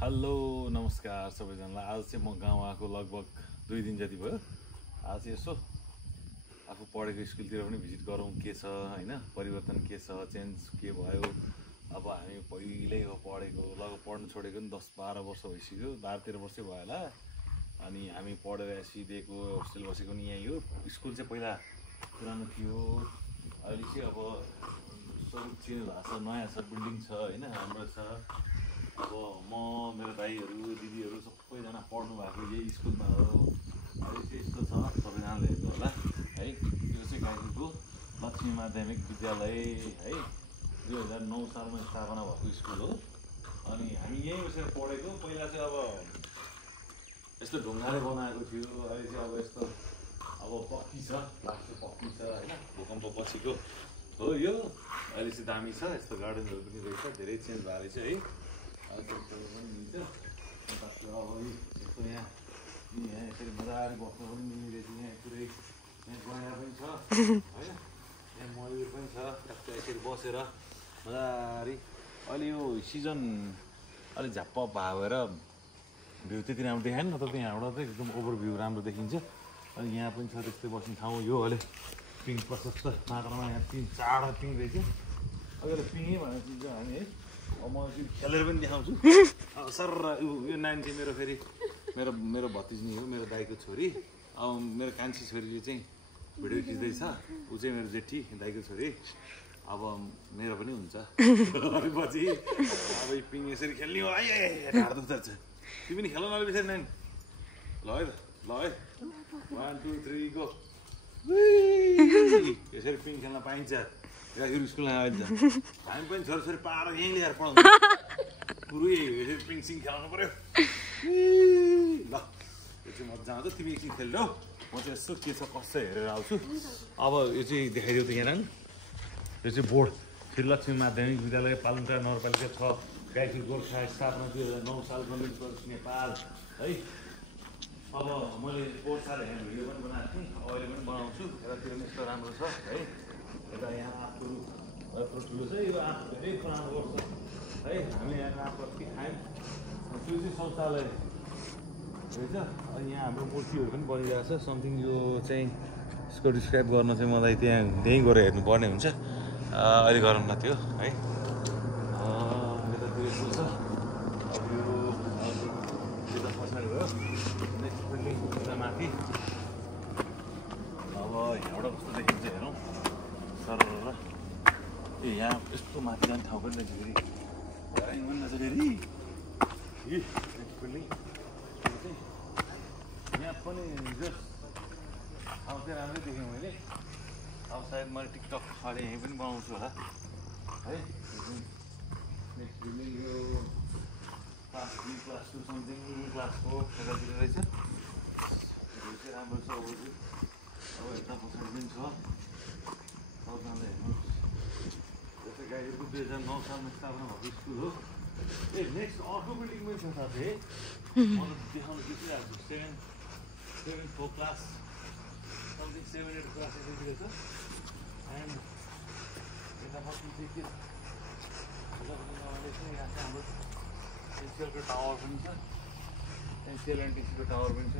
Hello नमस्कार सबैजनालाई। आज चाहिँ म गाउँ आएको लगभग 2 दिन जति भयो। आज यसो आफू पढेको स्कुलतिर पनि भिजिट गरौँ, के छ हैन, परिवर्तन के छ, चेन्ज के भयो। अब हामी पहिल्यै हो पढेको, लगभग पढ्नु छोडेको पनि 10-12 वर्ष भइसक्यो, 12-13 वर्षै भयो होला। अनि हामी पढेर सिधेको होस्टेल बसेको नि यहीँ हो। स्कुल चाहिँ पहिला पुरानो थियो, अहिले चाहिँ अब स्वरूप चेन्ज भएको छ, नयाँ छ, बिल्डिङ छ हैन, राम्रो छ। अब म मेरो दाइहरू दिदीहरू सबैजना पढ्नु भएको यही स्कुलमा हो। अहिले चाहिँ यस्तो छ, सबैजनाले हेर्नु होला है। यो चाहिँ गाईघाटको लक्ष्मी माध्यमिक विद्यालय है, 2009 सालमा स्थापना भएको स्कुल हो। अनि हामी यहीँ बसेर पढेको। पहिला चाहिँ अब यस्तो ढुङ्गाले बनाएको थियो, अहिले चाहिँ अब यस्तो अब पक्की छ, लास्ट पक्की छ होइन, भूकम्प पछिको हो यो। अहिले चाहिँ दामी छ, यस्तो गार्डनहरू पनि रहेछ, धेरै चेन्ज भएको रहेछ है। अब यहाँ यसरी मजाले बस्नु पनि मिल्ने रहेछ। यहाँ पुरै यहाँ गैँडा पनि छ होइन, यहाँ मयुर पनि छ, यसरी बसेर मजाले। अहिले यो सिजन अलिक झ्याप्प भएर भ्यू त्यति राम्रो देखाएन, नत्र यहाँबाट चाहिँ एकदम ओभरभ्यू राम्रो देखिन्छ। अनि यहाँ पनि छ त्यस्तै बस्ने ठाउँ। यो अहिले पिङ प्रशस्त मात्रामा यहाँ 3-4 पिङ रहेछ। अहिले पिङै भनेको चिज हामी है। अब म खेलेर पनि देखाउँछु। अब सर यो नानी चाहिँ मेरो फेरि मेरो भतिजनी हो, मेरो दाइको छोरी। अब मेरो कान्छी छोरीले चाहिँ भिडियो खिच्दैछ, ऊ चाहिँ मेरो जेठी दाइको छोरी। अब मेरो पनि हुन्छ पछि। अब यो पिङ यसरी खेल्ने हो। ढाड दुख्छ, तिमी पनि खेल न बिस्तारै नानी। ल है त, ल है, 1 2 3 गो। यसरी पिङ खेल्न पाइन्छ गाईघाट स्कुलमा आइन्छ। हामी पनि छोरी पाएर यहीँ ल्याएर पढाउँछ पुरै। यसरी पिङ सिङ खेलाउनु पऱ्यो। ल यो चाहिँ मजा आउँछ, तिमी एकछिन खेल्नु हौ, म चाहिँ यसो के छ कसो हेरेर आउँछु। अब यो चाहिँ देखाइदियो त यहाँ। यो चाहिँ बोर्ड श्रीलक्ष्मी माध्यमिक विद्यालय पालनटार नगरपालिका 6 गाईघाट गोर्खा, स्थापना 2009 साल, गणेश प्रदेश नेपाल है। अब मैले बोर्ड साल यहाँ भिडियो पनि बनाएको थिएँ, अहिले पनि बनाउँछु। यतातिर पनि यस्तो राम्रो छ है। यता यहाँ आँपहरू यत्रो ठुलो छ, यो आँप धेरै पुरानो वर्ष है। हामी यहाँ आँप कति खायौँ। त्यो चाहिँ शौचालय रहेछ। अनि यहाँ हाम्रो मूर्तिहरू पनि बनिरहेको छ समथिङ। यो चाहिँ यसको डिस्क्राइब गर्न चाहिँ मलाई त्यहीँ गएर हेर्नुपर्ने हुन्छ। अहिले गरौँ न त्यो है। यतातिर यस्तो छ। अब यो यता पछाडि भयो, नेक्स्ट बिल्डिङ उता माथि। अब यहाँबाट कस्तो देखिन्छ हेरौँ सर। ए यहाँ यस्तो माथि जाने ठाउँ पनि रहेछ फेरि, पनि रहेछ फेरि। नेक्स्ट बिल्डिङ यहाँ पनि जस्ट ठाउँ चाहिँ राम्रै देखेँ मैले। अब सायद मैले टिकटक अहिले यहीँ पनि बनाउँछु होला है। नेक्स्ट बिल्डिङ यो क्लास 3 क्लास 2 समथिङ, क्लास 4 यतातिर रहेछ। यो चाहिँ राम्रो छ। अब यता पछाडि पनि छ, सबजनाले हेर्नुहोस्। यो चाहिँ गाईघाटको 2009 सालमा स्थापना भएको स्कुल हो। ए नेक्स्ट अर्को बिल्डिङ पनि छ साथै, मलाई देखाउनु बिर्सिरहेको छु। 7-4 क्लास समथिङ, 7-8 क्लास यतातिर छ। एन्ड यतापट्टि चाहिँ के छ, यहाँ चाहिँ हाम्रो एनसिएलको टावर पनि छ, एनसिएल एनटिसीको टावर पनि छ।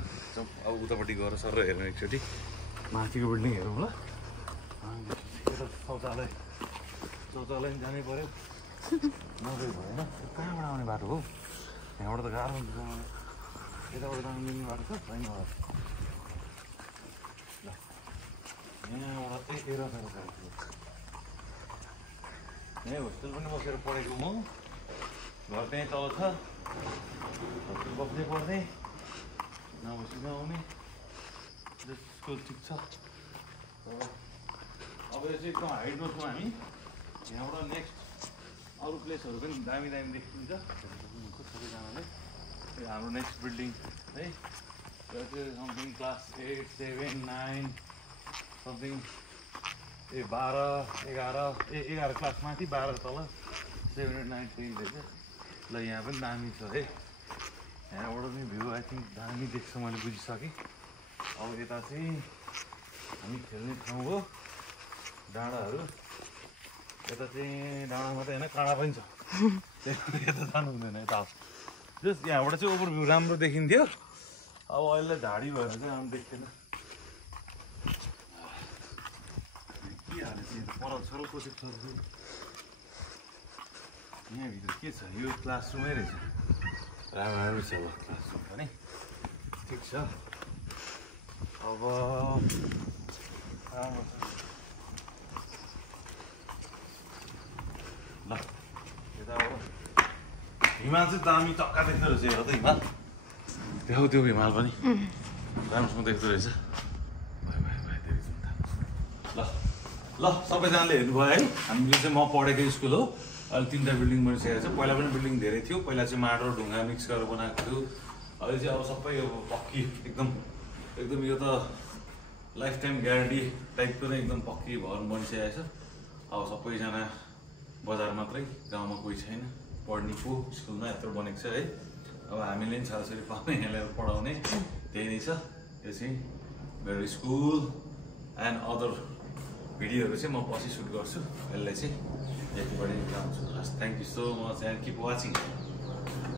अब उतापट्टि गएर सर हेर्नु एकचोटि माथिको बिल्डिङ हेरौँ ल। यता शौचालय पनि जानै पऱ्यो, नगए भएन। कहाँबाट आउने बाटो हो, यहाँबाट त गाह्रो हुन्छ। यताबाट जानु मिल्ने बाटो छ छैन होला। ल यहाँबाट चाहिँ 13 यहाँ होस्टेल पनि बसेर पढेको म। घर त्यहीँ तल छ, होस्टेल बस्नै पर्ने, नबसी नआउने। स्कुल ठिक छ। अब यो चाहिँ एकदम हाइटमा छौँ हामी। यहाँबाट नेक्स्ट अरू प्लेसहरू पनि दामी देखिन्छ सबैजनाले। हाम्रो नेक्स्ट बिल्डिङ है, यो चाहिँ समथिङ क्लास 8, 7, 9 समथिङ। 11 क्लास माथि, 12 तल, 7, 8, 9 त्यही रहेछ। ल यहाँ पनि दामी छ है। यहाँबाट पनि भ्यू आई थिङ्क दामी देख्छ, मैले बुझिसकेँ। अब यता चाहिँ हामी खेल्ने ठाउँ हो, डाँडाहरू। यता चाहिँ डाँडा मात्रै होइन, काँडा पनि छ। यता जानु हुँदैन, यता जस्ट यहाँबाट चाहिँ ओभरभ्यू राम्रो देखिन्थ्यो अब अहिले झाडी भएर चाहिँ राम्रो देख्दैन के हालेछ परल सरल कसरी छ यहाँभित्र के छ यो क्लासरुमै रहेछ राम्रो छ अब क्लासरुम पनि ठिक छ अब राम्रो छ ल यता अब हिमाल चाहिँ दामी टक्का देख्दो रहेछ हेर त हिमाल देखाउ त्यो हिमाल पनि राम्रोसँग देख्दो रहेछ ल ल सबैजनाले हेर्नुभयो है हामीले चाहिँ म पढेको स्कुल हो अहिले 3टा बिल्डिङ बनिसकेको छ पहिला पनि बिल्डिङ धेरै थियो पहिला चाहिँ माटो र ढुङ्गा मिक्स गरेर बनाएको थियो अहिले चाहिँ अब सबै अब पक्की एकदम यो त लाइफ टाइम ग्यारेन्टी टाइपको नै एकदम पक्की भवन बनिसकेको छ अब सबैजना बजार मात्रै गाउँमा कोही छैन पढ्ने को स्कुलमा यत्रो बनेको छ है अब हामीले पनि छोराछोरी पाउने यहाँलाई पढाउने त्यही नै छ यो चाहिँ मेरो स्कुल एन्ड अदर भिडियोहरू चाहिँ म पछि सुट गर्छु यसलाई चाहिँ यतिबाट निकाल्छु हस् thank you so much and keep watching